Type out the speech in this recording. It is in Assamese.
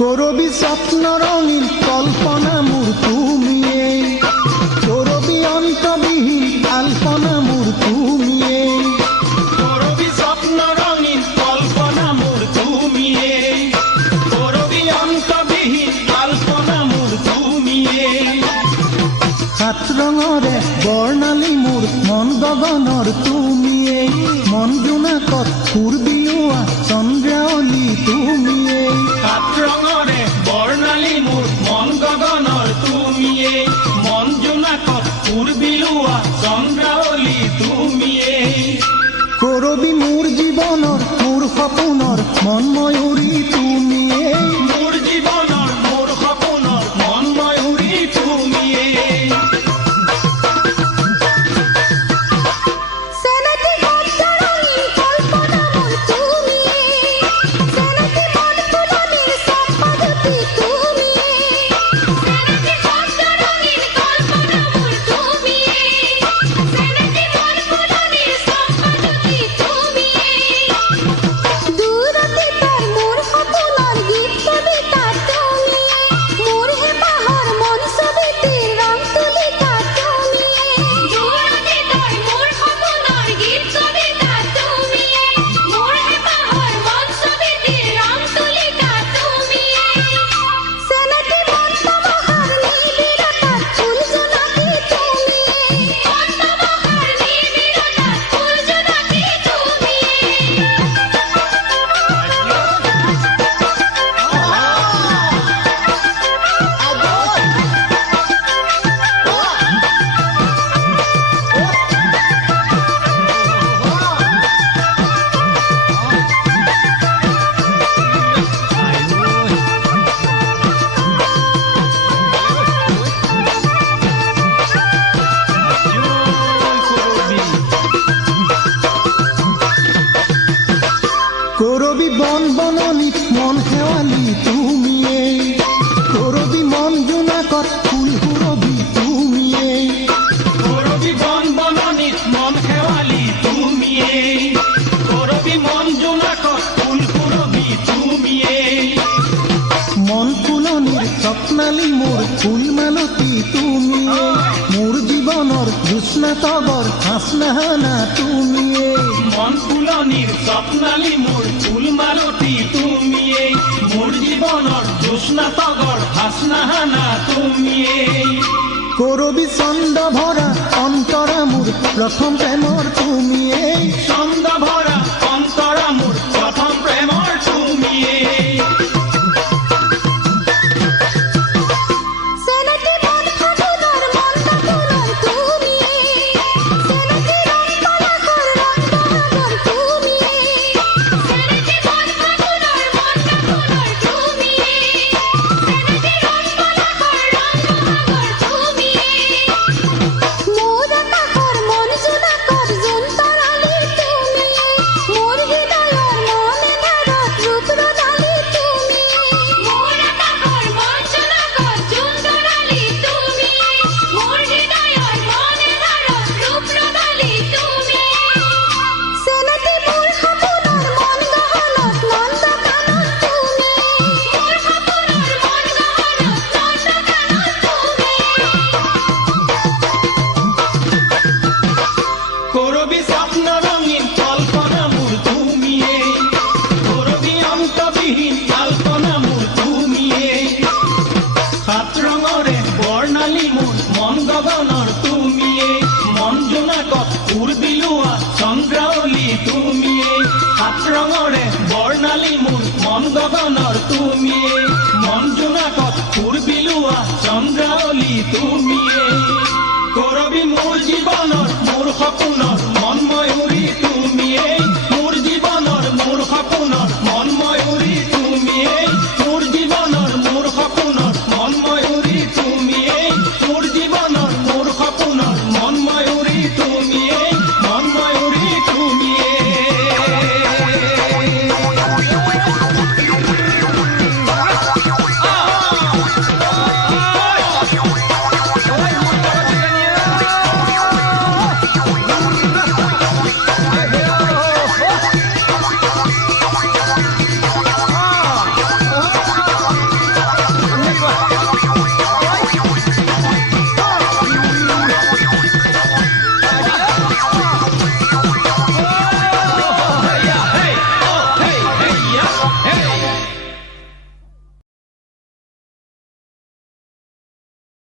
করবি স্বপ্ন রঙিন কল্পনা মোর তুমিয়ে, করবি অন্তবিহীন আলপনা মোর তুমিয়ে, করবি স্বপ্ন রঙিন কল্পনা মোর তুমিয়ে, করবি অন্তবিহীন আলপনা মোর তুমিয়ে। সাত রঙরে বর্ণালী মোর মন গগনৰ তুমিয়ে, মন জোনাকত পূৰ্বীয়া চন্দ্ৰাৱলী তুমিয়ে। সাত ৰঙৰে বৰ্ণালী মোৰ মন গগনৰ তুমিয়ে, মন জোনাকত পূৰ্বীয়া চন্দ্ৰাৱলী তুমিয়ে। কৰবি মোৰ জীৱনৰ মোৰ সপোনৰ মন ময়ূৰী তুমিয়ে, মোৰ জীৱনৰ মোৰ সপোনৰ মন ময়ূৰী তুমিয়ে। কৰবি বন বননিত মন শেৱালি তুমিয়ে, কৰবি মন জোনাকত ফুল সুৰভি তুমিয়ে, কৰবি বন বননিত মন শেৱালি তুমিয়ে, কৰবি মন জোনাকত ফুল সুৰভি তুমিয়ে। মন ফুলনিৰ স্বপ্নালী মোৰ ফুল মালতী তুমিয়ে, মোৰ জীৱনৰ জ্যোৎস্না তগৰ হাসনাহানা তুমিয়ে। মন ফুলনিৰ স্বপ্নালী মোৰ ফুল মালতী তুমিয়ে, মোৰ জীৱনৰ জ্যোৎস্না তগৰ হাসনাহানা তুমিয়ে। কৰবি চন্দ ভৰা অন্তৰা মোৰ প্ৰথম প্ৰেমৰ তুমিয়ে, চন্দ ভৰা অন্তৰা মোৰ প্ৰথম প্ৰেমৰ তুমিয়ে। মোৰ আকাশৰ মন জোনাকৰ জোন তৰালি শেৱালি মোৰ মন গগনৰ তুমিয়ে মন জোনাকত সুৰ বিলোৱা চন্দ্ৰাৱলী তুমিয়ে কৰবী মোৰ জীৱনৰ মোৰ সপোনৰ